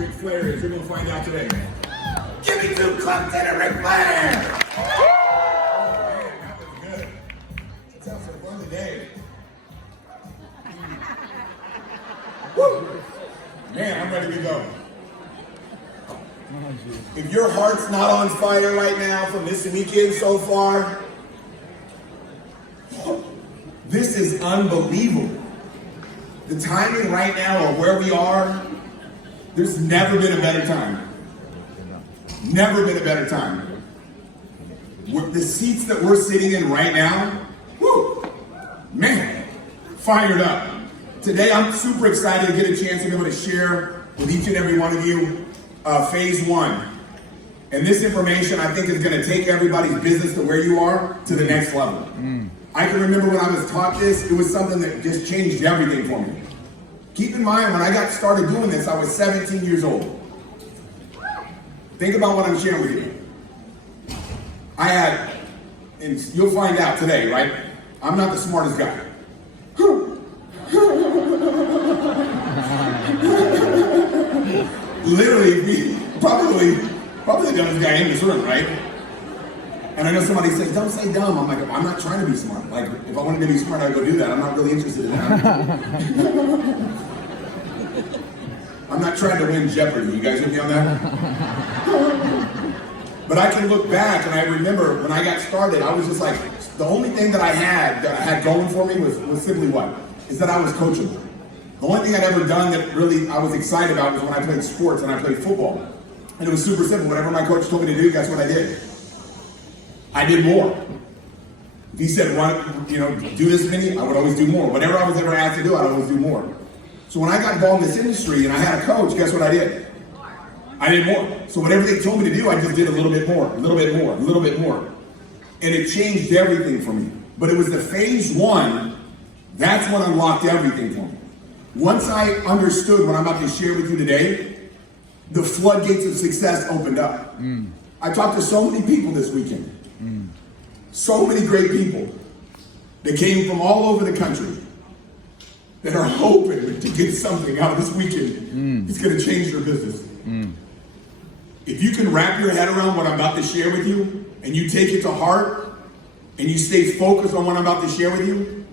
Ric Flair is. You're going to find out today. Give me 2 claps and a Ric Flair! Oh, man, that was good. That sounds like a fun day. Woo! Man, I'm ready to go. If your heart's not on fire right now from this weekend so far, this is unbelievable. The timing right now of where we are, there's never been a better time. Never been a better time. The seats that we're sitting in right now, whoo, man, fired up. Today I'm super excited to get a chance to be able to share with each and every one of you phase 1. And this information I think is going to take everybody's business to where you are to the next level. I can remember when I was taught this, it was something that just changed everything for me. Keep in mind, when I got started doing this, I was 17 years old. Think about what I'm sharing with you. I had, and you'll find out today, right? I'm not the smartest guy. Literally, probably the dumbest guy in this room, right? And I know somebody says, don't say dumb. I'm like, I'm not trying to be smart. Like, if I wanted to be smart, I'd go do that. I'm not really interested in that. I'm not trying to win Jeopardy. You guys with me on that? But I can look back and I remember when I got started, I was just like, the only thing that I had going for me was simply what? Is that I was coachable. The only thing I'd ever done that really I was excited about was when I played sports and I played football. And it was super simple. Whatever my coach told me to do, guess what I did? I did more. If he said, do this many, I would always do more. Whatever I was ever asked to do, I'd always do more. So when I got involved in this industry and I had a coach, guess what I did? I did more. So whatever they told me to do, I just did a little bit more, a little bit more, a little bit more. And it changed everything for me. But it was the phase 1, that's what unlocked everything for me. Once I understood what I'm about to share with you today, the floodgates of success opened up. I talked to so many people this weekend. So many great people that came from all over the country that are hoping to get something out of this weekend. It's going to change their business. If you can wrap your head around what I'm about to share with you, and you take it to heart, and you stay focused on what I'm about to share with you,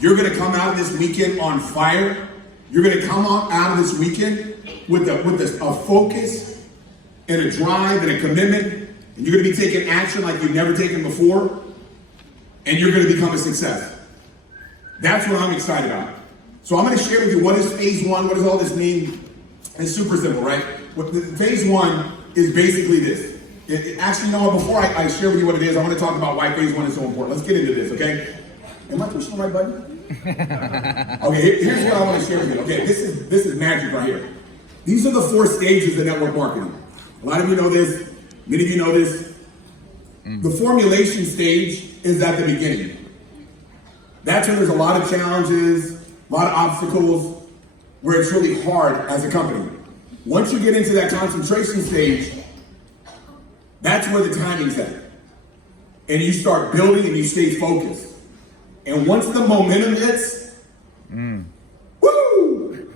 you're going to come out of this weekend on fire. You're going to come out of this weekend with a focus and a drive and a commitment. And you're going to be taking action like you've never taken before. And you're going to become a success. That's what I'm excited about. So I'm going to share with you what is phase 1, what does all this mean? It's super simple, right? Phase 1 is basically this. Actually, before I share with you what it is, I want to talk about why phase 1 is so important. Let's get into this, okay? Am I pushing the right button? Okay, here's what I want to share with you. Okay, this is magic right here. These are the 4 stages of network marketing. A lot of you know this. Many of you know this. The formulation stage is at the beginning. That's when there's a lot of challenges, a lot of obstacles, where it's really hard as a company. Once you get into that concentration stage, that's where the timing's at. And you start building and you stay focused. And once the momentum hits, woo!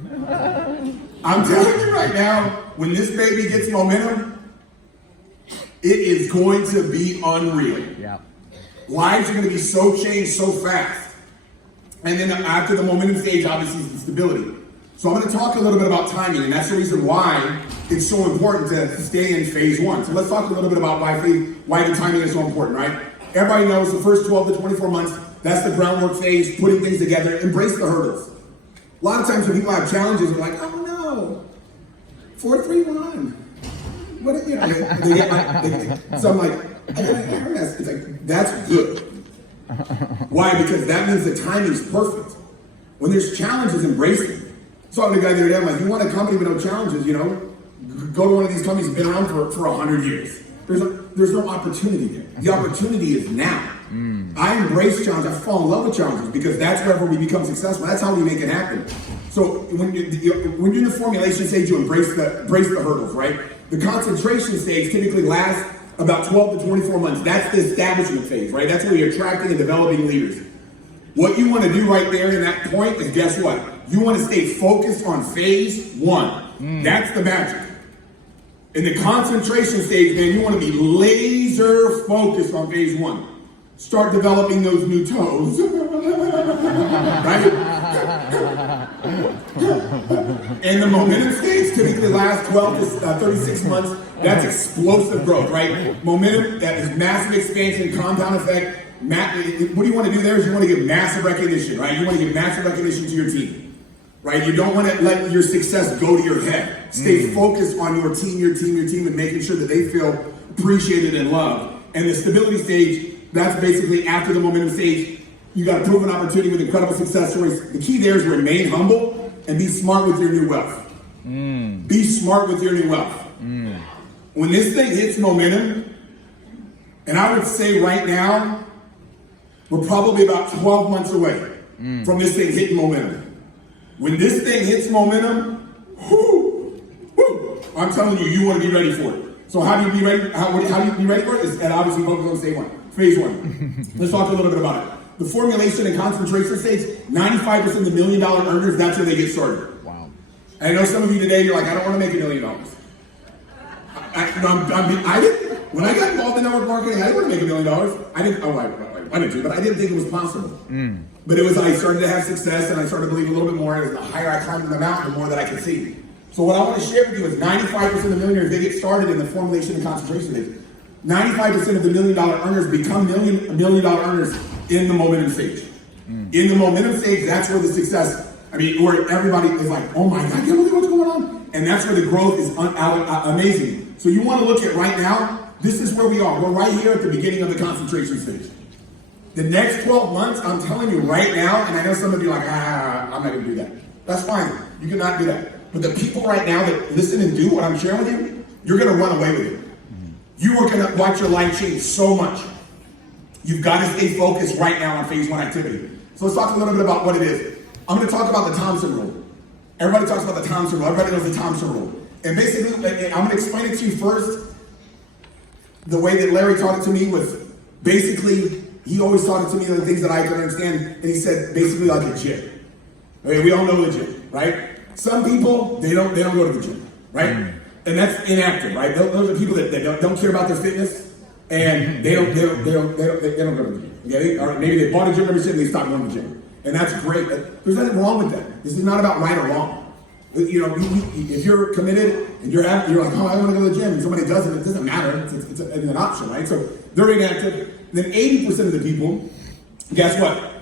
I'm telling you right now, when this baby gets momentum, it is going to be unreal. Yeah. Lives are going to be so changed so fast. And then after the momentum stage, obviously, is the stability. So I'm going to talk a little bit about timing, and that's the reason why it's so important to stay in phase 1. So let's talk a little bit about why the timing is so important, right? Everybody knows the first 12 to 24 months, that's the groundwork phase, putting things together, embrace the hurdles. A lot of times when people have challenges, they're like, oh no, 4, 3, 1. What, so I'm like, it's like, that's good. Why? Because that means the timing's perfect. When there's challenges, embrace them. So I'm the guy the other day, I'm like, you want a company with no challenges, go to one of these companies that's been around for 100 years. There's no opportunity there. The opportunity is now. I embrace challenges. I fall in love with challenges because that's wherever we become successful. That's how we make it happen. So when you're in the formulation stage, you embrace the hurdles, right? The concentration stage typically lasts about 12 to 24 months. That's the establishment phase, right? That's where you're attracting and developing leaders. What you want to do right there in that point is, guess what? You want to stay focused on phase one. That's the magic. In the concentration stage, man, you want to be laser focused on phase one. Start developing those new toes. Right? And the momentum stage typically lasts 12 to 36 months. That's explosive growth, right? Momentum, that is massive expansion, compound effect. What you want to do there is you want to give massive recognition, right? You want to give massive recognition to your team, right? You don't want to let your success go to your head. Stay focused on your team, and making sure that they feel appreciated and loved. And the stability stage, that's basically after the momentum stage. You got a proven opportunity with incredible success stories. The key there is remain humble and be smart with your new wealth. Be smart with your new wealth. When this thing hits momentum, and I would say right now, we're probably about 12 months away from this thing hitting momentum. When this thing hits momentum, I'm telling you, you want to be ready for it. So how do you be ready? How do you be ready for it? And obviously focus on phase one. Let's talk a little bit about it. The formulation and concentration stage, 95% of the $1 million earners, that's where they get started. Wow. And I know some of you today, you're like, I don't want to make $1 million. I didn't. When I got involved in network marketing, I didn't want to make $1 million. I didn't. Oh, I wanted to, but I didn't think it was possible. But it was. I started to have success, and I started to believe a little bit more. And the higher I climbed the mountain, the more that I could see. So what I want to share with you is 95% of the millionaires, they get started in the formulation and concentration stage. 95% of the $1 million earners become $1 million earners in the momentum stage. In the momentum stage, that's where the success. Where everybody is like, oh my God, I can't believe what's going on. And that's where the growth is amazing. So you want to look at right now, this is where we are. We're right here at the beginning of the concentration stage. The next 12 months, I'm telling you right now, and I know some of you are like, I'm not going to do that. That's fine. You cannot do that. But the people right now that listen and do what I'm sharing with you, you're going to run away with it. You are going to watch your life change so much. You've got to stay focused right now on phase one activity. So let's talk a little bit about what it is. I'm going to talk about the Thompson rule. Everybody talks about the Thompson rule. Everybody knows the Thompson rule. And basically, I'm going to explain it to you first. The way that Larry taught it to me was basically, he always taught it to me the things that I could understand. And he said, basically like a gym. Okay, we all know the gym, right? Some people, they don't go to the gym, right? And that's inactive, right? Those are people that don't care about their fitness, and they don't go to the gym. Okay? Or maybe they bought a gym membership and they stopped going to the gym. And that's great. There's nothing wrong with that. This is not about right or wrong. You know, if you're committed and you're like, oh, I want to go to the gym, and somebody doesn't, it doesn't matter. It's an option, right? So they're inactive. Then 80% of the people, guess what?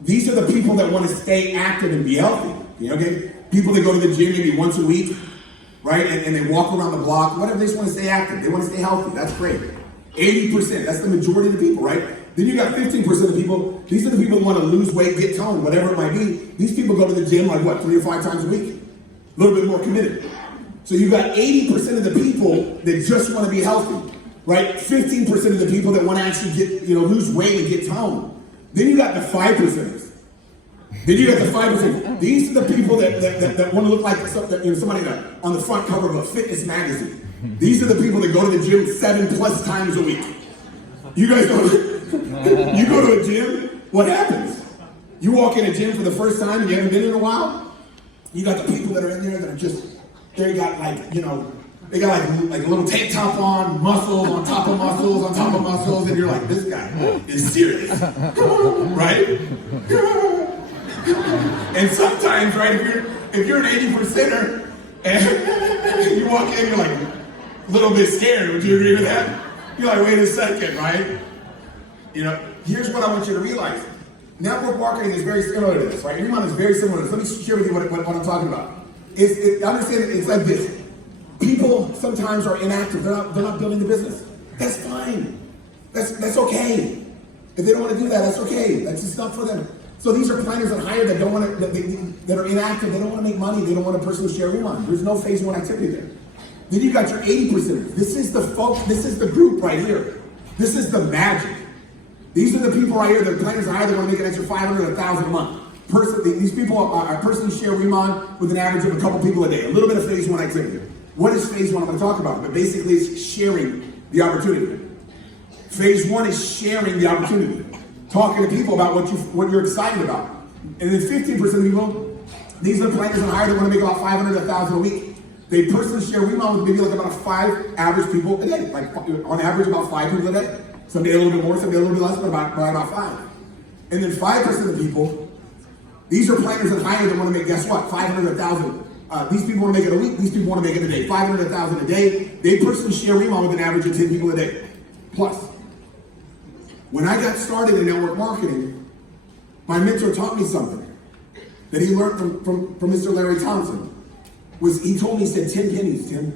These are the people that want to stay active and be healthy. Okay? People that go to the gym maybe once a week, right? And they walk around the block, whatever, they just want to stay active. They want to stay healthy. That's great. 80%, that's the majority of the people, right? Then you got 15% of people, these are the people who want to lose weight, get toned, whatever it might be. These people go to the gym like, 3 or 5 times a week? A little bit more committed. So you've got 80% of the people that just want to be healthy, right? 15% of the people that want to actually get, lose weight and get toned. Then you got the 5%ers. Then you got the 5%. These are the people that want to look like somebody on the front cover of a fitness magazine. These are the people that go to the gym 7+ times a week. You guys go to a gym, what happens? You walk in a gym for the first time and you haven't been in a while, you got the people that are in there that are just, they got they got like a little tank top on, muscles on top of muscles on top of muscles, and you're like, this guy is serious, right? And sometimes, right, if you're an 80%er and you walk in, you're like a little bit scared. Would you agree with that? You're like, wait a second, right? Here's what I want you to realize. Network marketing is very similar to this, right? RIMAN is very similar to this. Let me share with you what I'm talking about. Understand it's like this. People sometimes are inactive. They're not building the business. That's fine. That's okay. If they don't want to do that, that's okay. That's just not for them. So these are planners that hire that don't want to, that are inactive. They don't want to make money. They don't want to personally share RIMAN. There's no phase one activity there. Then you got your 80%. This is the folk. This is the group right here. This is the magic. These are the people right here. The planners hire. They want to make an extra $500, $1,000 a month. These people are personally share RIMAN with an average of a couple people a day. A little bit of phase one activity. What is phase one? I'm going to talk about it. But basically, it's sharing the opportunity. Phase one is sharing the opportunity. talking to people about what you're excited about. And then 15% of people, these are planners and hire that want to make about 500 to 1,000 a week. They personally share RIMAN with maybe like about 5 average people a day. Like on average about 5 people a day. Some day a little bit more, some day a little bit less, but about 5. And then 5% of people, these are planners and hire that want to make, guess what, 500 to 1,000. These people want to make it a week, these people want to make it a day. 500 to 1,000 a day. They personally share RIMAN with an average of 10 people a day. Plus, when I got started in network marketing, my mentor taught me something that he learned from Mr. Larry Thompson. He told me, he said, 10 pennies, Tim.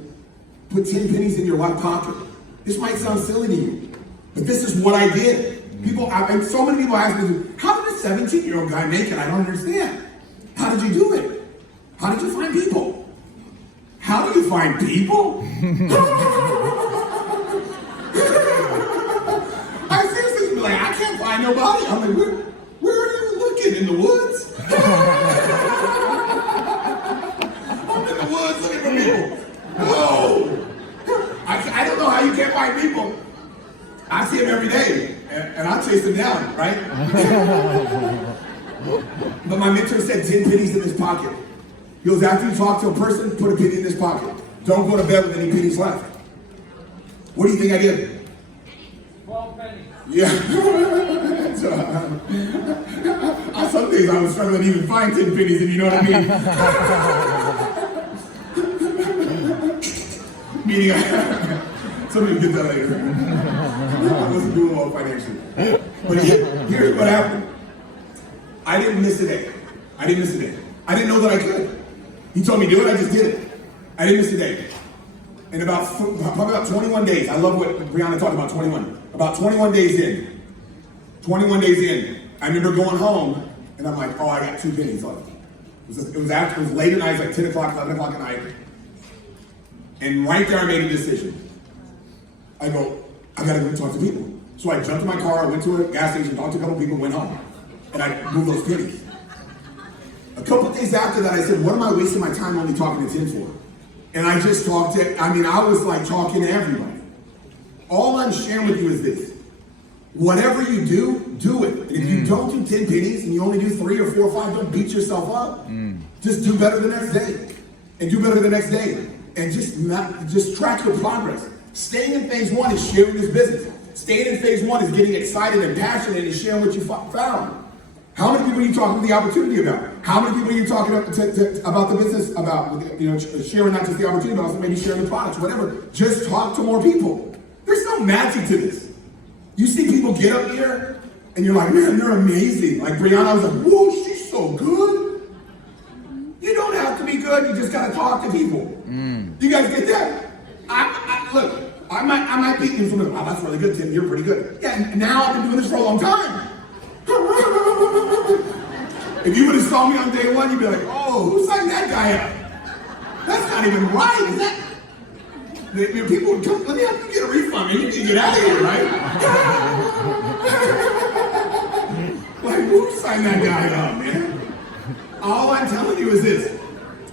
Put 10 pennies in your left pocket. This might sound silly to you, but this is what I did. And so many people ask me, how did a 17-year-old guy make it? I don't understand. How did you do it? How did you find people? How do you find people? I seriously be like, I can't find nobody. I'm like, where are you looking? In the woods? I'm in the woods looking for people. No. I don't know how you can't find people. I see them every day, and I chase them down, right? But my mentor said 10 pennies in his pocket. He goes, after you talk to a person, put a penny in his pocket. Don't go to bed with any pennies left. What do you think I did? 12 pennies. Yeah. Some days I was struggling to even find 10 pennies, if you know what I mean. Meaning, some of you get that later. I wasn't doing well financially. But here's what happened. I didn't miss a day. I didn't know that I could. He told me to do it, I just did it. I didn't miss a day. And probably about 21 days, I love what Brianna talked about, 21. About 21 days in, I remember going home, and I'm like, oh, I got 2 pennies left. It was late at night, it was like 10 o'clock, 11 o'clock at night. And right there, I made a decision. I go, I gotta go talk to people. So I jumped in my car, I went to a gas station, talked to a couple people, went home. And I moved those pennies. A couple days after that, I said, what am I wasting my time only talking to Tim for? And I just talked to, I was like talking to everybody. All I'm sharing with you is this. Whatever you do it. And if you don't do 10 pennies and you only do 3 or 4 or 5, don't beat yourself up. Just do better the next day. And do better the next day. And just track your progress. Staying in phase 1 is sharing this business. Staying in phase 1 is getting excited and passionate and sharing what you found. How many people are you talking to the opportunity about? How many people are you talking about the business, about sharing not just the opportunity, but also maybe sharing the products, whatever. Just talk to more people. There's no magic to this. You see people get up here, and you're like, man, they're amazing. Like Brianna, I was like, whoa, she's so good. You don't have to be good, you just gotta talk to people. You guys get that? Look, I might beat you from the, oh, that's really good, Tim, you're pretty good. Yeah, now I've been doing this for a long time. If you would have saw me on day 1, you'd be like, oh, who signed that guy up? That's not even right, is that? People would come, let me help you get a refund, man. You need to get out of here, right? Like, who signed that guy up, man? All I'm telling you is this.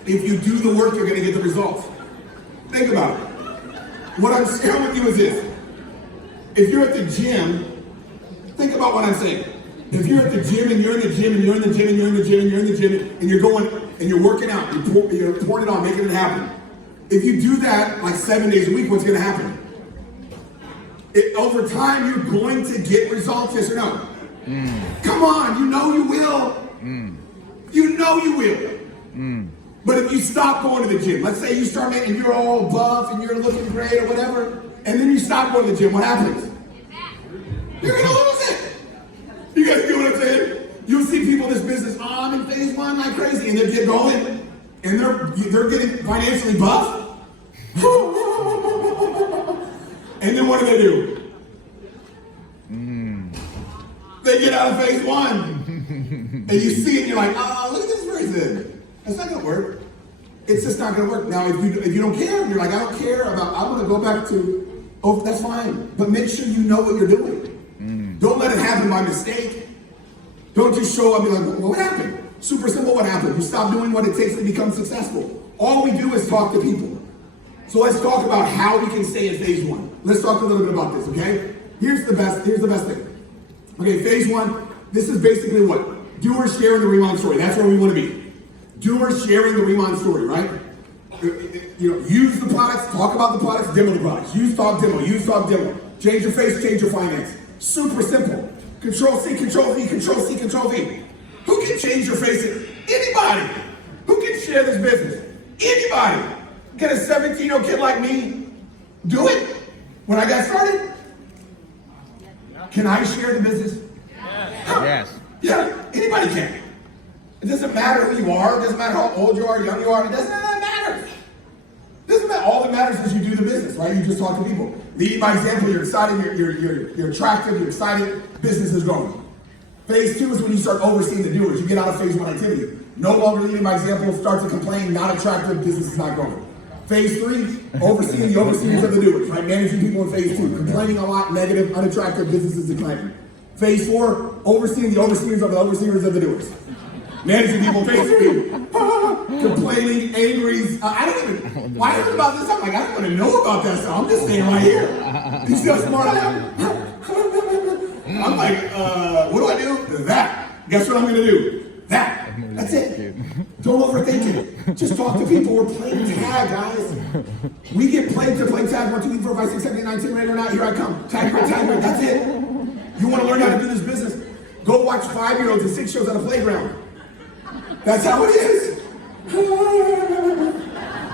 If you do the work, you're going to get the results. Think about it. What I'm sharing with you is this. If you're at the gym, think about what I'm saying. If you're at the gym and you're in the gym and you're in the gym and you're in the gym and you're in the gym and you're going and you're working out, you're pouring it on, making it happen. If you do that like 7 days a week, what's going to happen? Over time, you're going to get results, yes or no? Come on, you know you will. You know you will. But if you stop going to the gym, let's say you start making, you're all buff and you're looking great or whatever, and then you stop going to the gym, what happens? You're going to lose it. You guys get what I'm saying? You'll see people in this business, oh, I'm in phase 1 like crazy, and they get going, and they're getting financially buff. And then what do? They get out of phase 1. And you see it, and you're like, oh, look at this person. That's not gonna work. It's just not gonna work. Now, if you don't care, you're like, I don't care about, I wanna go back to, oh, that's fine. But make sure you know what you're doing. Don't let it happen by mistake. Don't just show up and be like, well, what happened? Super simple, what happened? You stop doing what it takes to become successful. All we do is talk to people. So let's talk about how we can stay in phase 1. Let's talk a little bit about this, okay? Here's the best thing. Okay, phase one, this is basically what? Doers sharing the RIMAN story. That's where we want to be. Doers sharing the RIMAN story, right? Use the products, talk about the products, demo the products. Use, talk, demo. Change your face, change your finance. Super simple. Control C, Control V, Control C, Control V. Who can change your face? Anybody. Who can share this business? Anybody. Can a 17-year-old kid like me do it when I got started? Can I share the business? Yes. Yeah, anybody can. It doesn't matter who you are. It doesn't matter how old you are, young you are. It doesn't matter. It doesn't matter. All that matters is you do the business, right? You just talk to people. Lead by example. You're excited. You're attractive. You're excited. Business is growing. Phase two is when you start overseeing the doers. You get out of phase one activity. No longer leading by example. Start to complain. Not attractive. Business is not growing. Phase three, overseeing the overseers of the doers, right? Managing people in phase two. Complaining a lot. Negative. Unattractive. Business is declining. Phase four, overseeing the overseers of the doers. Managing people, phase three, complaining, angry. Why I heard about this? I'm like, I don't want to know about that stuff. I'm just staying right here. You see how smart I am? I'm like, what do I do? That. Guess what I'm going to do? That. That's it. Don't overthink it. Just talk to people. We're playing tag, guys. We get played to play tag. 1, 2, 3, 4, 5, 6, 7, 8, 9, 10, ready or not, here I come. Tag, right. That's it. You want to learn how to do this business? Go watch 5-year-olds and 6-year-olds on a playground. That's how it is.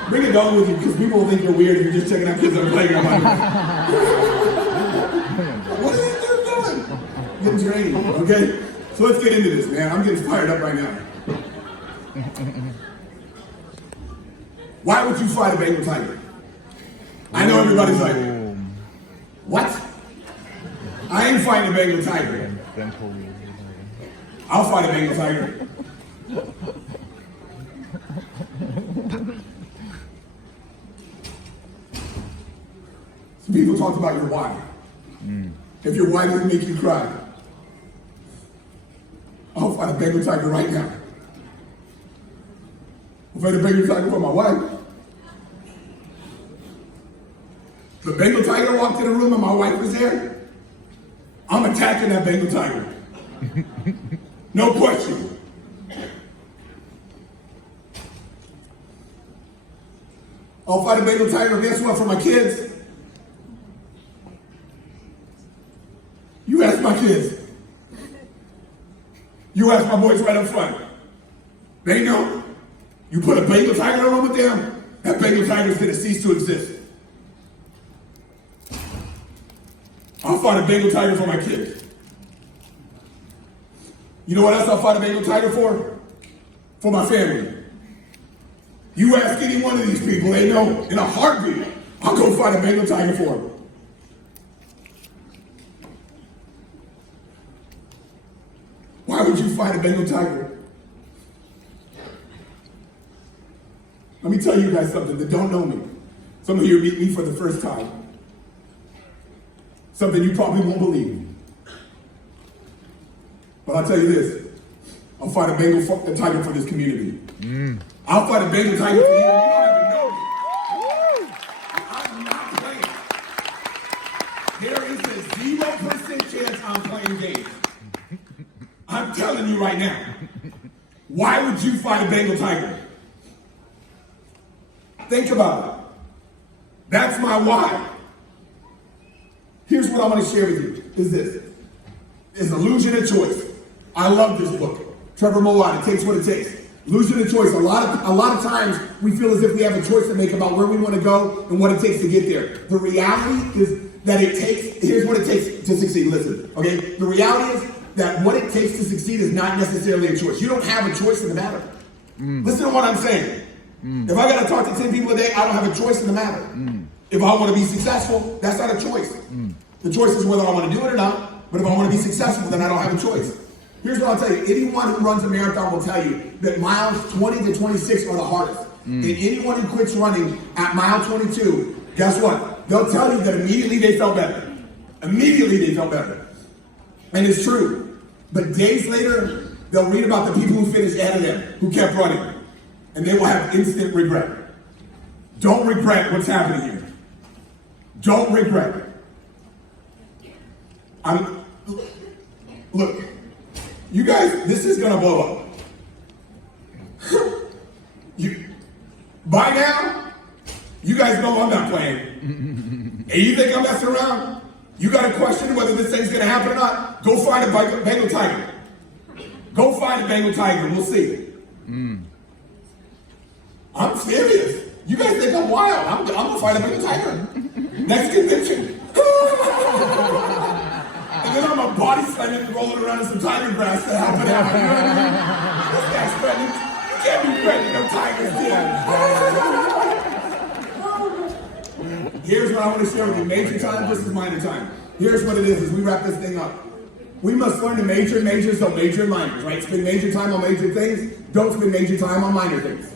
Bring a dog with you because people will think you're weird if you're just checking out kids on the playground. What are these dudes doing? Getting training, okay? So let's get into this, man. I'm getting fired up right now. Why would you fight a Bengal tiger? I know everybody's like, what? I ain't fighting a Bengal tiger. I'll fight a Bengal tiger. Some people talked about your why. If your why doesn't make you cry, I'll fight a Bengal tiger right now. I'll fight a Bengal tiger for my wife. The Bengal tiger walked in the room and my wife was there. I'm attacking that Bengal tiger. No question. I'll fight a Bengal tiger, guess what, for my kids? You ask my kids. You ask my boys right up front. They know. You put a Bengal tiger along with them, that Bengal tiger is going to cease to exist. I'll fight a Bengal tiger for my kids. You know what else I'll fight a Bengal tiger for? For my family. You ask any one of these people, they know in a heartbeat, I'll go fight a Bengal tiger for them. Why would you fight a Bengal tiger? Let me tell you guys something that don't know me. Some of you meet me for the first time. Something you probably won't believe. But I'll tell you this. I'll fight a Bengal tiger for this community. I'll fight a Bengal tiger for you. You don't even know me. I'm not playing. There is a 0% chance I'm playing games. I'm telling you right now. Why would you fight a Bengal tiger? Think about it. That's my why. Here's what I want to share with you, is this. It's Illusion of Choice. I love this book. Trevor Moawad, It Takes What It Takes. Illusion of Choice. A lot of times we feel as if we have a choice to make about where we want to go and what it takes to get there. The reality is that here's what it takes to succeed. Listen, okay? The reality is that what it takes to succeed is not necessarily a choice. You don't have a choice in the matter. Listen to what I'm saying. If I got to talk to 10 people a day, I don't have a choice in the matter. If I want to be successful, that's not a choice. The choice is whether I want to do it or not, but if I want to be successful, then I don't have a choice. Here's what I'll tell you. Anyone who runs a marathon will tell you that miles 20 to 26 are the hardest. And anyone who quits running at mile 22, guess what? They'll tell you that immediately they felt better. Immediately they felt better. And it's true. But days later, they'll read about the people who finished ahead of them, who kept running. And they will have instant regret. Don't regret what's happening here. Don't regret it. Look, you guys, this is gonna blow up. By now, you guys know I'm not playing. And you think I'm messing around? You got a question whether this thing's gonna happen or not? Go find a Bengal tiger. Go find a Bengal tiger and we'll see. I'm serious. You guys think I'm wild. I'm gonna find a Bengal tiger. Next convention. And then I'm gonna body slam it and roll it around in some tiger grass to help it out. You know what I mean? This guy's pregnant. You can't be pregnant, no tigers here. Here's what I want to share with you. Major time versus minor time. Here's what it is as we wrap this thing up. We must learn to major in majors, don't major in minors, right? Spend major time on major things, don't spend major time on minor things.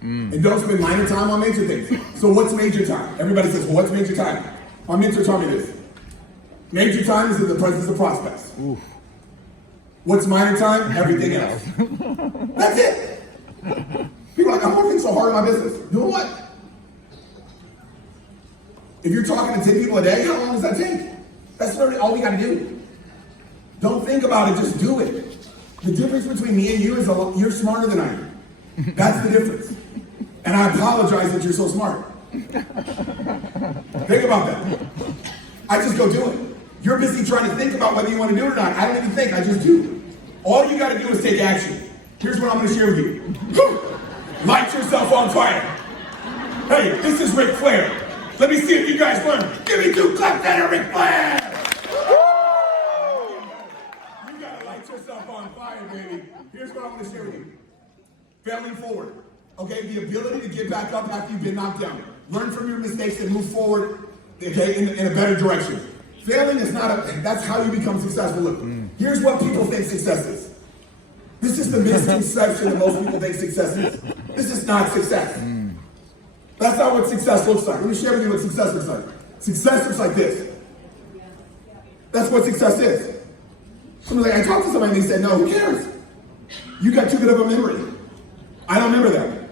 And don't spend minor time on major things. So what's major time? Everybody says, well, what's major time? My mentor taught me this. Major time is in the presence of prospects. Oof. What's minor time? Everything else. That's it. People are like, I'm working so hard in my business. Doing what? If you're talking to 10 people a day, how long does that take? That's literally all we got to do. Don't think about it, just do it. The difference between me and you is you're smarter than I am. That's the difference. And I apologize that you're so smart. Think about that. I just go do it. You're busy trying to think about whether you want to do it or not. I don't even think, I just do. All you got to do is take action. Here's what I'm going to share with you. Light yourself on fire. Hey, this is Ric Flair. Let me see if you guys learn. Give me 2 claps at Ric Flair. You got to light yourself on fire, baby. Here's what I want to share with you. Failing forward. Okay, the ability to get back up after you've been knocked down. Learn from your mistakes and move forward, okay, in a better direction. Failing is not that's how you become successful. Look, here's what people think success is. This is the misconception that most people think success is. This is not success. That's not what success looks like. Let me share with you what success looks like. Success looks like this. That's what success is. Somebody's like, I talked to somebody and they said, no, who cares? You got too good of a memory. I don't remember that.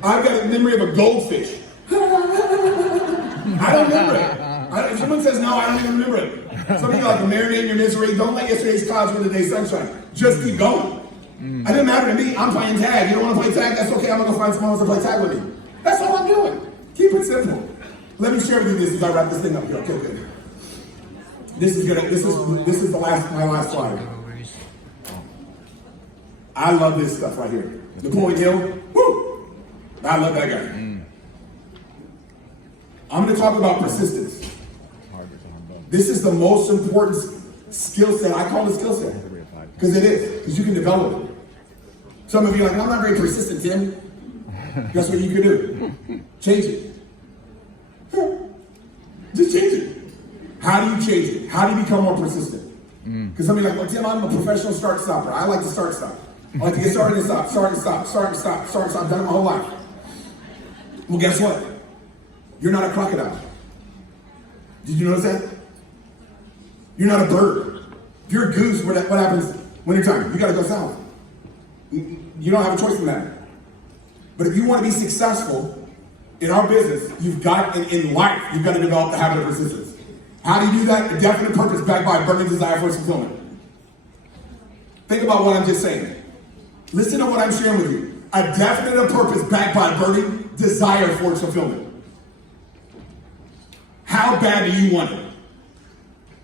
I've got a memory of a goldfish. I don't remember it. If someone says no, I don't even remember it. Some of you are like, marinate in your misery. Don't let yesterday's clouds win today's sunshine. Just keep going. It doesn't matter to me. I'm playing tag. You don't want to play tag? That's okay. I'm going to go find someone else to play tag with me. That's all I'm doing. Keep it simple. Let me share with you this as I wrap this thing up here. Okay, good. This is my last slide. I love this stuff right here. Napoleon Hill. Woo! I love that guy. I'm going to talk about persistence. This is the most important skill set. I call it a skill set. Because it is. Because you can develop it. Some of you are like, I'm not very persistent, Tim. Guess what you can do? Change it. Just change it. How do you change it? How do you become more persistent? Because some of you are like, well, Tim, I'm a professional start-stopper. I like to start-stop. I like to get started and stop, start and stop, start and stop, start and stop. I've done it my whole life. Well, guess what? You're not a crocodile. Did you notice that? You're not a bird. If you're a goose, what happens wintertime? You got to go south. You don't have a choice in that. But if you want to be successful in our business, in life, you've got to develop the habit of persistence. How do you do that? A definite purpose backed by a burning desire for its fulfillment. Think about what I'm just saying. Listen to what I'm sharing with you. A definite purpose backed by a burning desire for its fulfillment. How bad do you want it?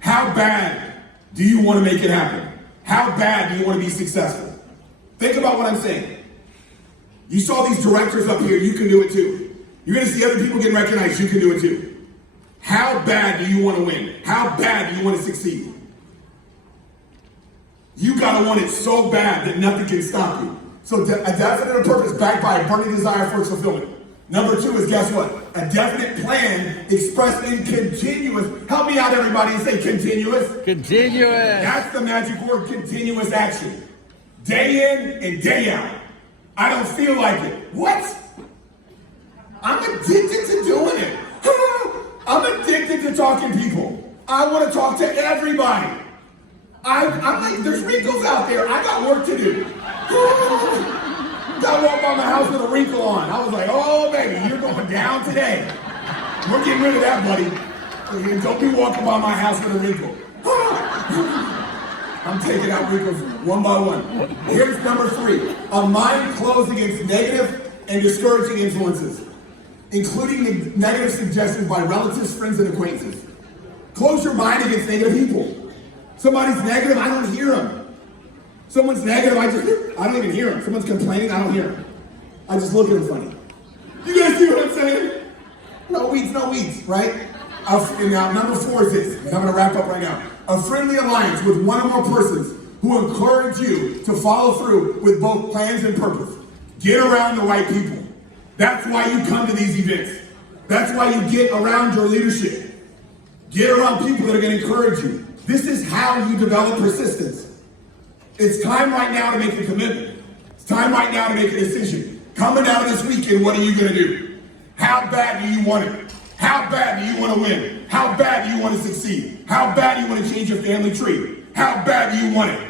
How bad do you want to make it happen? How bad do you want to be successful? Think about what I'm saying. You saw these directors up here, you can do it too. You're going to see other people getting recognized, you can do it too. How bad do you want to win? How bad do you want to succeed? You got to want it so bad that nothing can stop you. So a definite purpose backed by a burning desire for its fulfillment. Number 2 is, guess what? A definite plan expressed in continuous. Help me out, everybody, and say continuous. Continuous. That's the magic word, continuous action. Day in and day out. I don't feel like it. What? I'm addicted to doing it. I'm addicted to talking to people. I want to talk to everybody. I'm like, there's wrinkles out there. I got work to do. Got to walk by my house with a wrinkle on. I was like, oh, baby, you're going down today. We're getting rid of that, buddy. Don't be walking by my house with a wrinkle. I'm taking out wrinkles one by one. Here's number 3. A mind closed against negative and discouraging influences, including the negative suggestions by relatives, friends, and acquaintances. Close your mind against negative people. Somebody's negative, I don't hear them. Someone's negative, I don't even hear them. Someone's complaining, I don't hear them. I just look at them funny. You guys see what I'm saying? No weeds, right? And now number 4 is this, and I'm gonna wrap up right now. A friendly alliance with one or more persons who encourage you to follow through with both plans and purpose. Get around the right people. That's why you come to these events. That's why you get around your leadership. Get around people that are gonna encourage you. This is how you develop persistence. It's time right now to make a commitment. It's time right now to make a decision. Coming out of this weekend, what are you gonna do? How bad do you want it? How bad do you want to win? How bad do you want to succeed? How bad do you want to change your family tree? How bad do you want it?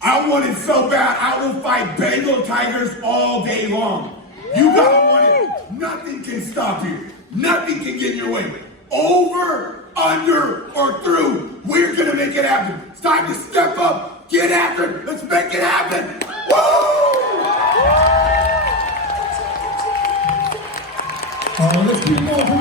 I want it so bad, I will fight Bengal tigers all day long. You gotta want it. Nothing can stop you. Nothing can get in your way. Over, under, or through, we're gonna make it happen. It's time to step up, get after it. Let's make it happen. Woo! Let's keep going.